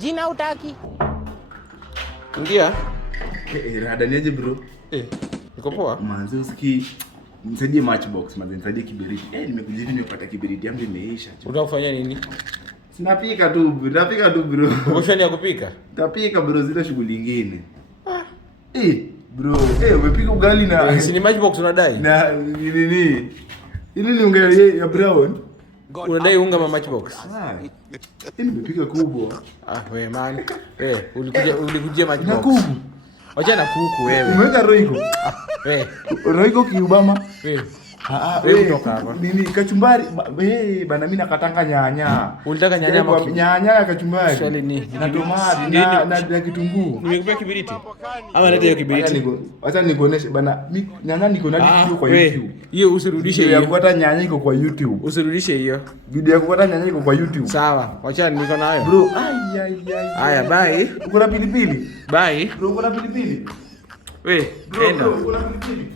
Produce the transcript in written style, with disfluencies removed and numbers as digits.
Jina utaki? Ndia. Rada niaje bro? Niko poa. Manze usikii nisaidie matchbox, manze nisaidie kibiriti. Nimekuja hivi nimepata kibiriti yangu imeisha. Unataka kufanya nini? Sinapika tu bro. Uko shani ya kupika? Tapika bro, zile shughuli nyingine. Bro, umepika ugali na si ni matchbox unadai? Na nini? Ili ni unga ya brown. Unadai unga ma matchbox? Nimepika kubwa. We man. Ulikujia matchbox. Na kuku. Wacha na kuku wewe. Umeweka roiko? Roiko kiubama? Wewe kutoka hapa. Nini kachumbari? Bana mimi nakatanga nyanya. Unataka nyanya ama nyanya ya kachumbari? Swali ni na tomati na kitunguu. Nimekupea kibiriti. Ama leta hiyo kibiriti. Acha nikuoneshe bana. Nyanya niko na video kwa YouTube. Hiyo usirudishe hiyo. Ya kupata nyanya iko kwa YouTube. Usirudishe hiyo. Video ya kupata nyanya iko kwa YouTube. Sawa. Wacha niko nayo. Bro, haya bye. Uko na pilipili? Bye. Bro, uko na pilipili? Enda. Uko na pilipili?